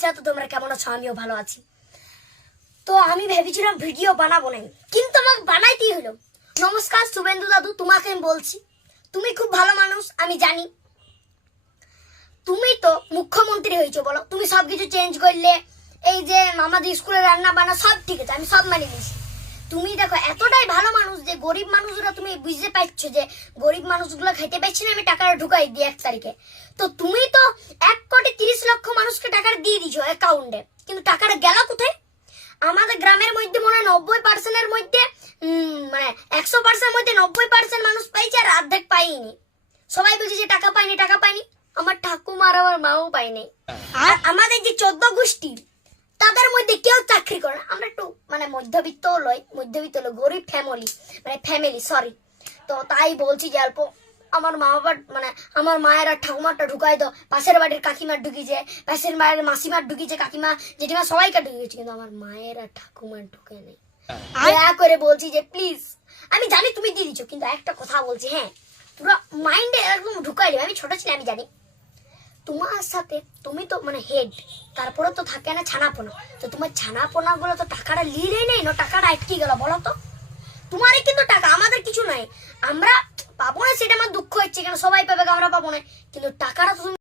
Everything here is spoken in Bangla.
গাইসরা, তো তোমরা কেমন আছো? আমিও ভালো আছি। তো আমি ভেবেছিলাম ভিডিও বানাবো না, কিন্তু আমাকে বানাইতেই হলো। নমস্কার শুভেন্দু দাদু, তোমাকে আমি বলছি, তুমি খুব ভালো মানুষ, আমি জানি। তুমি তো মুখ্যমন্ত্রী হয়েছো, বলো তুমি সবকিছু চেঞ্জ করলে, এই যে আমাদের স্কুলে রান্না বান্না সব ঠিক আছে, আমি সব মানি নিছি। তুমি দেখো এতটাই ভালো মানুষ যে গরিব মানুষরা তুমি বুঝতে পারছো যে গরিব মানুষগুলো খেতে পাচ্ছি না, আমি টাকাটা ঢুকাই দিই 1 তারিখে। তো তুমি তো 1,30,00,000 মানুষকে টাকা দিয়ে দিছো অ্যাকাউন্টে, কিন্তু টাকাটা গেল কোথায়? আমাদের গ্রামের মধ্যে মনে হয় 90%-এর মধ্যে মানে 100%-এর মধ্যে 90% মানুষ পাইছে, আর অর্ধেক পাইনি। সবাই বলছে যে টাকা পাইনি টাকা পাইনি। আমার ঠাকুমার আমার মাও পাইনি। আর আমাদের যে 14 গোষ্ঠী, তাদের মধ্যে কেউ চাকরি করে না। আমরা একটু মানে মধ্যবিত্ত লয়, গরিব ফ্যামিলি সরি। তো তাই বলছি যে অল্প আমার মা বাবার মানে আমার মায়ের আর ঠাকুমারটা ঢুকাই দাও। পাশের বাড়ির কাকিমার ঢুকিয়েছে, পাশের মায়ের মাসিমার ঢুকিয়েছে, কাকিমা জেঠিমা সবাইকে ঢুকিয়েছে, কিন্তু আমার মায়ের আর ঠাকুমার ঢুকে নেই। দয়া করে বলছি যে প্লিজ, আমি জানি তুমি দিয়ে দিচ্ছ, কিন্তু একটা কথা বলছি, হ্যাঁ পুরো মাইন্ডে একদম ঢুকাই দেবে। আমি ছোট ছিলাম, আমি জানি তোমার সাথে তুমি তো মানে হেড, তারপরে তো থাকে না ছানাপোনা। তো তোমার ছানাপোনা গুলো তো টাকাটা লিলেই নেই না, টাকাটা আটকে গেল। বলো তো, তোমারই কিন্তু টাকা, আমাদের কিছু নাই। আমরা পাবো না, সেটা আমার দুঃখ হচ্ছে, কেন সবাই পাবে, আমরা পাবো না, কিন্তু টাকাটা তো